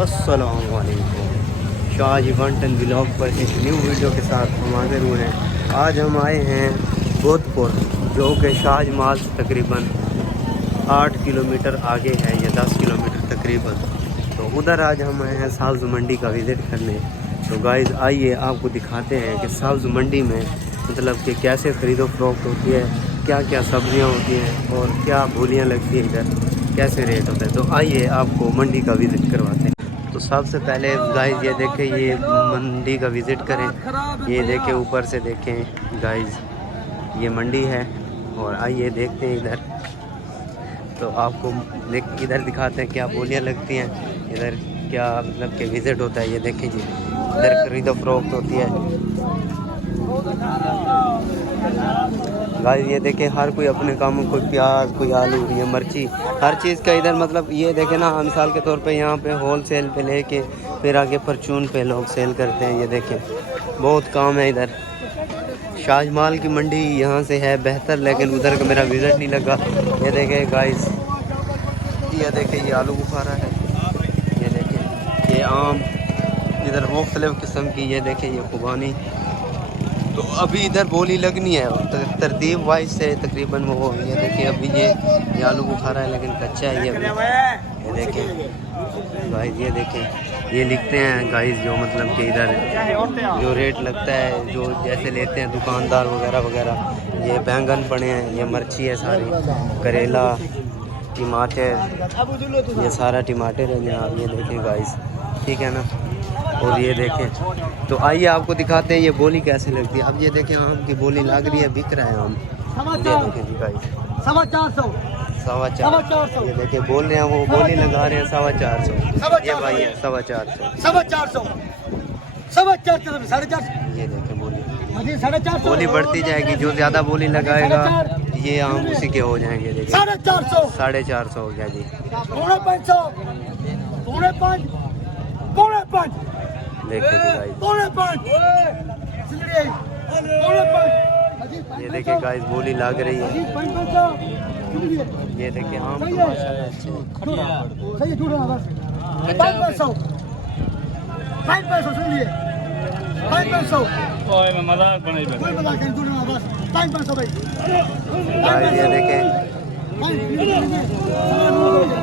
अस्सलामुअलैकुम। Shah event and vlog पर एक न्यू वीडियो के साथ हम हाजिर हुए हैं। आज हम आए हैं बोधपुर, जो कि शाह माल से तकरीबन 8 किलोमीटर आगे है या 10 किलोमीटर तकरीबन। तो उधर आज हम आए हैं सब्ज़ मंडी का विज़िट करने। तो गाइज़ आइए आपको दिखाते हैं कि सब्ज़ मंडी में मतलब कि कैसे ख़रीदो फरोख्त होती है, क्या क्या सब्ज़ियाँ होती हैं और क्या बोलियाँ लगती हैं, इधर कैसे रेट होता है। तो आइए आपको मंडी का विज़िट करवाते हैं। तो सबसे पहले गाइज़ ये देखें, ये मंडी का विज़िट करें। ये देखें, ऊपर से देखें गाइज़, ये मंडी है। और आइए देखते हैं इधर। तो आपको इधर दिखाते हैं क्या बोलियाँ लगती हैं, इधर क्या मतलब कि विज़िट होता है। ये देखें जी, इधर खरीदो फरोख्त होती है गाइस। ये देखें, हर कोई अपने कामों, कोई प्याज, कोई आलू, ये मिर्ची, हर चीज़ का इधर मतलब ये देखें ना, मिसाल के तौर पे यहाँ पे होल सेल पे लेके फिर आगे परचून पे लोग सेल करते हैं। ये देखें, बहुत काम है इधर। शाहजमाल की मंडी यहाँ से है बेहतर, लेकिन उधर का मेरा विज़िट नहीं लगा। ये देखें गाइस, ये देखें, ये आलू बुखारा है। ये देखें, ये आम, इधर मुख्तलिफ़ किस्म की। ये देखें, ये खुबानी। तो अभी इधर बोली लगनी है तरतीब वाइज से तकरीबन वो। ये देखिए, अभी ये आलू बुखारा है लेकिन कच्चा है ये अभी। ये देखें गाइस, ये देखें, ये लिखते हैं गाइस जो मतलब कि इधर जो रेट लगता है, जो जैसे लेते हैं दुकानदार वगैरह वगैरह। ये बैंगन पड़े हैं, ये मिर्ची है सारी, करेला, टमाटर, ये सारा टमाटर है जनाब। ये देखें गाइस, ठीक है ना। और ये देखें, तो आइए आपको दिखाते हैं ये बोली कैसे लगती है। अब ये देखें, आम की बोली लग रही है, बिक रहा है आम। ये देखें जी गाइस, 450। ये देखें, बोल रहे हैं वो, बोली लगा रहे हैं 450। ये भाई है 450। ये देखें बोली, बोली बढ़ती जाएगी, जो ज़्यादा बोली लगाएगा ये आम उसी के हो जाएंगे। देखिए 450 हो गया जी। देखिए ये देखिए गाइस, बोली लग रही है। ये देखिए आम तो माशाल्लाह अच्छे हैं।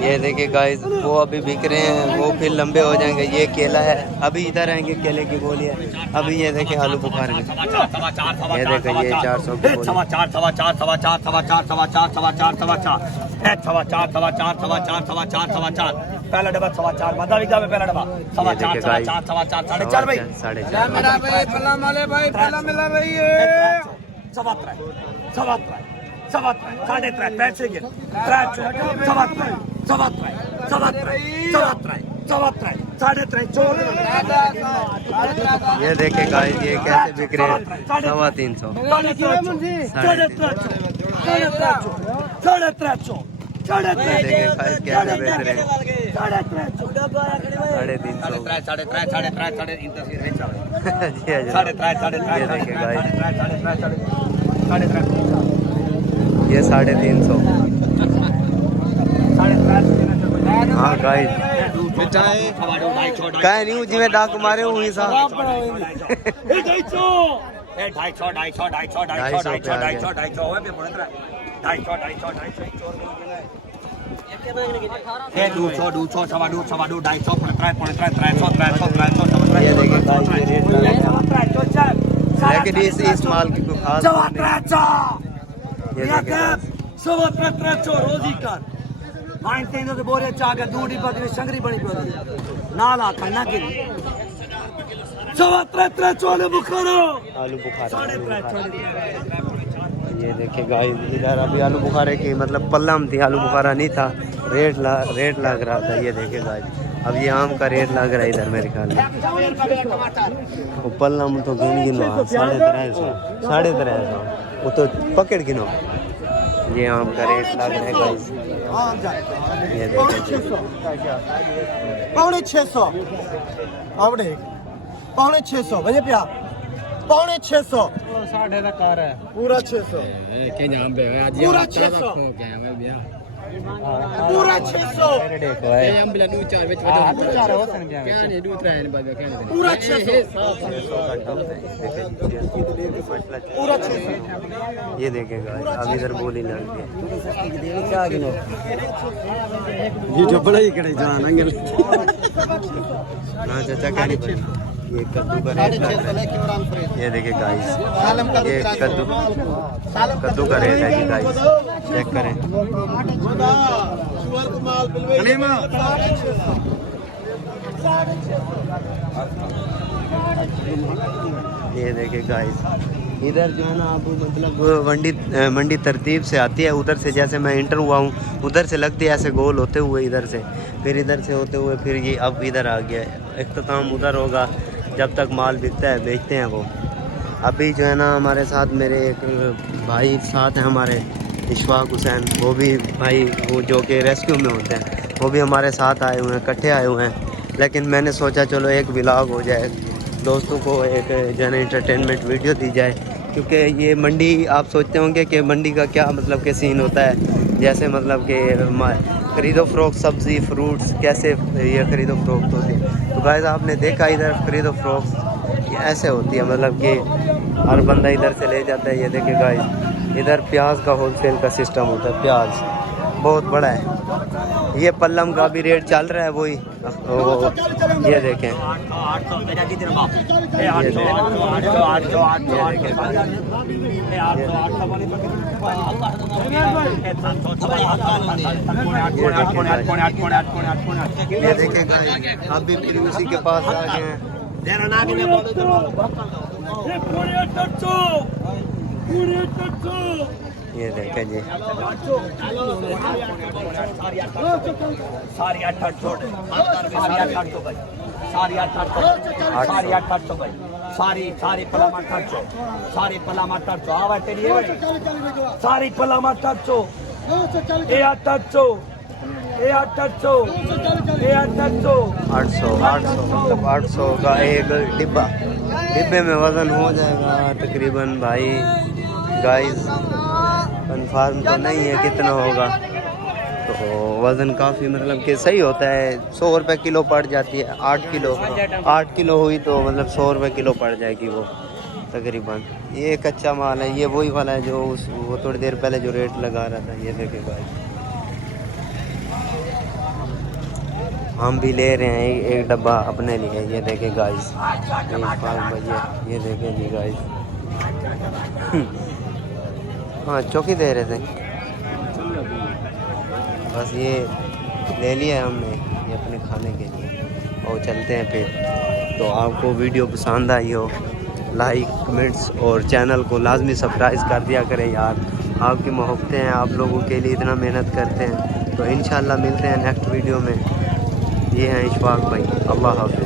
ये देखिए गाइस, वो अभी बिक रहे हैं, वो फिर लंबे हो जाएंगे। ये केला है, अभी इधर आएंगे, केले की बोली है अभी। ये देखिए आलू बुखारे में, ये देखिए, ये 400 की बोली। पहला डब्बा 4.25, मदा विका में पहला डब्बा 4.25, 4.5 ये देखे गाइस, ये कैसे बिक रहे हैं, 350। कैसे बेच रहे हैं, 350। ये 350। हाँ गाइस, कहीं नहीं जिम्मे डाक मारे हुई सा। 250। लेकिन इस माल की कोई खास रोजी कर बोरे चाह दूरी बदली शंगरी बनी पड़ी नाल आता ना गिरी 3 बुखारो आलू बुखारा। ये देखे गाइस, इधर अभी आलू बुखारे की मतलब पल्लम थी, आलू बुखारा नहीं था। रेट लग रहा था। ये देखे गाइस, अब ये आम का रेट लग रहा है इधर मेरे ख्याल में। वो पल्लम तो गिनो 350 वो तो पकड़ गिनो। ये आम का रेट लग रहा है गाइस। ये देखो 650 भैया प्या 650 साढ़े का कार है पूरा 600 के नाम पे आज पूरा 600 हो गया मैं भैया पूरा 600 देखो है हम बिला दू चार विच हाँ, दू चार हो सकते हैं। क्या नहीं दू त्रै ने बाद क्या नहीं पूरा 600 पूरा 600 ये देखेगा अब इधर बोली लग गई क्या किलो ये जो बड़ा ही करे जान अंगल हाँ चाचा क्या नहीं पता। ये कद्दू का रेट है। ये देखिए गाइस ये कद्दू का रेट है जी गाइस चेक करें। ये देखिए गाइस इधर जो है ना आप मतलब मंडी तरतीब से आती है उधर से जैसे मैं इंटर हुआ हूँ उधर से लगती है ऐसे गोल होते हुए इधर से फिर इधर से होते हुए फिर ये अब इधर आ गया इख्तिताम उधर होगा जब तक माल बिकता है बेचते हैं वो। अभी जो है ना हमारे साथ मेरे एक भाई साथ हैं हमारे इशफाक हुसैन वो भी भाई वो जो कि रेस्क्यू में होते हैं वो भी हमारे साथ आए हुए हैं इकट्ठे आए हुए हैं। लेकिन मैंने सोचा चलो एक व्लॉग हो जाए दोस्तों को एक जन एंटरटेनमेंट वीडियो दी जाए क्योंकि ये मंडी आप सोचते होंगे कि मंडी का क्या मतलब के सीन होता है जैसे मतलब कि खरीदो फरोख्त सब्ज़ी फ्रूट्स कैसे ये खरीदो फरोख्त होती है। तो गाइस आपने देखा इधर खरीदो फरोख्त ये ऐसे होती है मतलब कि हर बंदा इधर से ले जाता है। ये देखिए गाइस इधर प्याज का होलसेल का सिस्टम होता है प्याज बहुत बड़ा है। ये पल्लम का भी रेट चल रहा है वही ये देखें ये देखें अब भी फिर उसी के पास आ गए हैं। ये देखें जी सारी 800 सारी पलाम 800 सारी पलाम 800 आवा तेरी सारी पलाम 800 ए 800 ए 800 ए 800 800 मतलब 800 का एक डिब्बे में वज़न हो जाएगा तकरीबन भाई गाइस कन्फर्म तो नहीं है कितना होगा तो वज़न काफ़ी मतलब कि सही होता है 100 रुपये किलो पड़ जाती है 8 किलो हुई तो मतलब 100 रुपये किलो पड़ जाएगी वो तकरीबन। ये कच्चा माल है ये वही वाला है जो वो थोड़ी देर पहले जो रेट लगा रहा था। ये देखे गाइस हम भी ले रहे हैं एक डब्बा अपने लिए। ये देखे गाइस ये देखे जी गाइस हाँ चौकी दे रहे थे बस ये ले लिया हमने ये अपने खाने के लिए और चलते हैं फिर। तो आपको वीडियो पसंद आई हो लाइक कमेंट्स और चैनल को लाजमी सब्सक्राइब कर दिया करें यार। आपकी मोहब्बतें हैं आप लोगों के लिए इतना मेहनत करते हैं। तो इंशाल्लाह मिलते हैं नेक्स्ट वीडियो में। ये हैं इशफाक भाई अल्लाह हाफ़िज़।